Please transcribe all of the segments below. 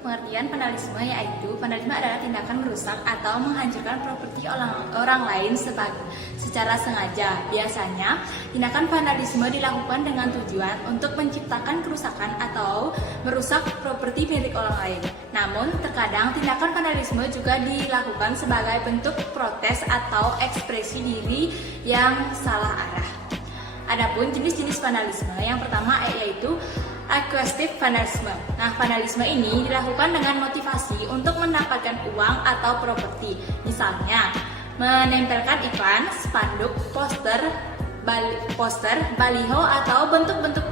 pengertian vandalisme yaitu vandalisme adalah tindakan merusak atau menghancurkan properti orang lain secara sengaja. Biasanya, tindakan vandalisme dilakukan dengan tujuan untuk menciptakan kerusakan atau merusak properti milik orang lain. Namun, terkadang tindakan vandalisme juga dilakukan sebagai bentuk protes atau ekspresi diri yang salah arah. Adapun jenis-jenis vandalisme, yang pertama yaitu aggressive vandalisme. Nah, vandalisme ini dilakukan dengan motivasi untuk mendapatkan uang atau properti. Misalnya, menempelkan iklan, spanduk, poster, baliho, atau bentuk-bentuk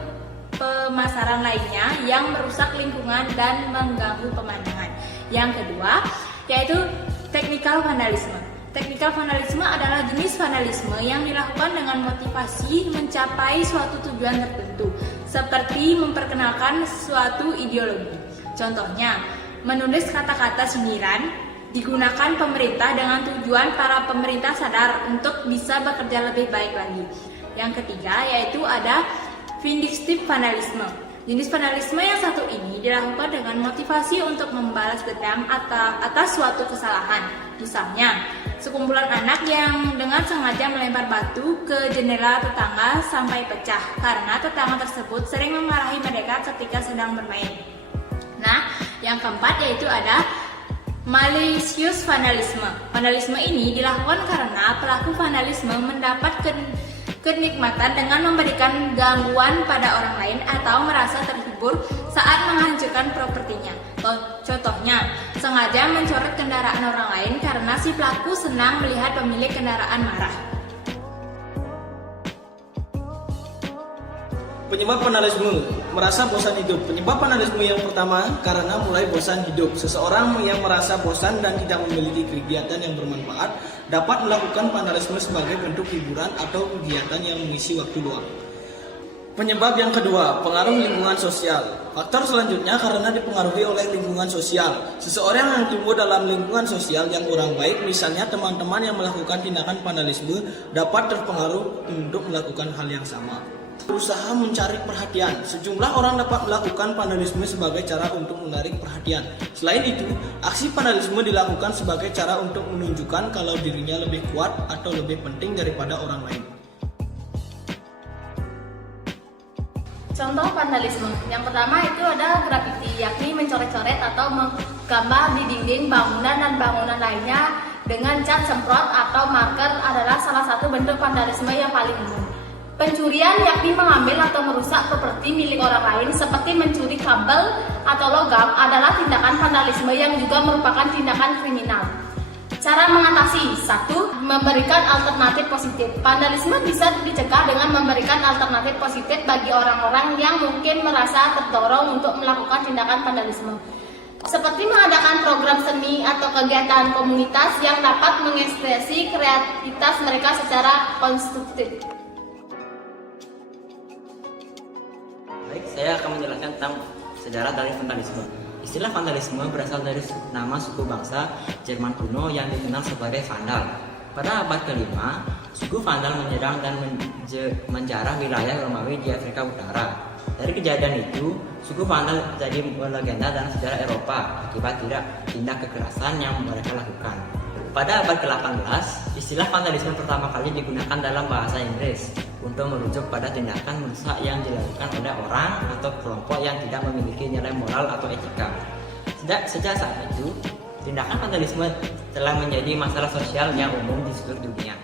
pemasaran lainnya yang merusak lingkungan dan mengganggu pemandangan. Yang kedua, yaitu technical vandalisme. Technical vandalisme adalah jenis vandalisme yang dilakukan dengan motivasi mencapai suatu tujuan tertentu, seperti memperkenalkan suatu ideologi. Contohnya, menulis kata-kata sindiran digunakan pemerintah dengan tujuan para pemerintah sadar untuk bisa bekerja lebih baik lagi. Yang ketiga, yaitu ada vindictive vandalisme. Jenis vandalisme yang satu ini dilakukan dengan motivasi untuk membalas dendam atas suatu kesalahan. Misalnya, sekumpulan anak yang dengan sengaja melempar batu ke jendela tetangga sampai pecah karena tetangga tersebut sering memarahi mereka ketika sedang bermain. Nah, yang keempat yaitu ada malicious vandalisme. Vandalisme ini dilakukan karena pelaku vandalisme mendapat kenikmatan dengan memberikan gangguan pada orang lain atau merasa terhibur saat menghancurkan propertinya. Contohnya, sengaja mencoret kendaraan orang lain karena si pelaku senang melihat pemilik kendaraan marah. Penyebab vandalisme, merasa bosan hidup. Penyebab vandalisme yang pertama karena mulai bosan hidup. Seseorang yang merasa bosan dan tidak memiliki kegiatan yang bermanfaat dapat melakukan vandalisme sebagai bentuk hiburan atau kegiatan yang mengisi waktu luang. Penyebab yang kedua, pengaruh lingkungan sosial. Faktor selanjutnya karena dipengaruhi oleh lingkungan sosial. Seseorang yang tumbuh dalam lingkungan sosial yang kurang baik, misalnya teman-teman yang melakukan tindakan vandalisme, dapat terpengaruh untuk melakukan hal yang sama. Berusaha mencari perhatian. Sejumlah orang dapat melakukan vandalisme sebagai cara untuk menarik perhatian. Selain itu, aksi vandalisme dilakukan sebagai cara untuk menunjukkan kalau dirinya lebih kuat atau lebih penting daripada orang lain. Contoh vandalisme. Yang pertama itu ada graffiti, yakni mencoret-coret atau menggambar di dinding bangunan dan bangunan lainnya dengan cat semprot atau marker adalah salah satu bentuk vandalisme yang paling umum. Pencurian yakni mengambil atau merusak properti milik orang lain seperti mencuri kabel atau logam adalah tindakan vandalisme yang juga merupakan tindakan kriminal. Cara mengatasi: 1. Memberikan alternatif positif. Vandalisme bisa dicegah dengan memberikan alternatif positif bagi orang-orang yang mungkin merasa terdorong untuk melakukan tindakan vandalisme, seperti mengadakan program seni atau kegiatan komunitas yang dapat mengekspresi kreativitas mereka secara konstruktif. Baik, saya akan menjelaskan tentang sejarah dari vandalisme. Istilah vandalisme berasal dari nama suku bangsa Jerman kuno yang dikenal sebagai Vandal. Pada abad ke-5, suku Vandal menyerang dan menjarah wilayah Romawi di Afrika Utara. Dari kejadian itu, suku Vandal jadi legenda dalam sejarah Eropa akibat tindak kekerasan yang mereka lakukan. Pada abad ke-18, istilah vandalisme pertama kali digunakan dalam bahasa Inggris untuk merujuk pada tindakan merusak yang dilakukan oleh orang atau kelompok yang tidak memiliki nilai moral atau etika. Sejak saat itu, tindakan vandalisme telah menjadi masalah sosial yang umum di seluruh dunia.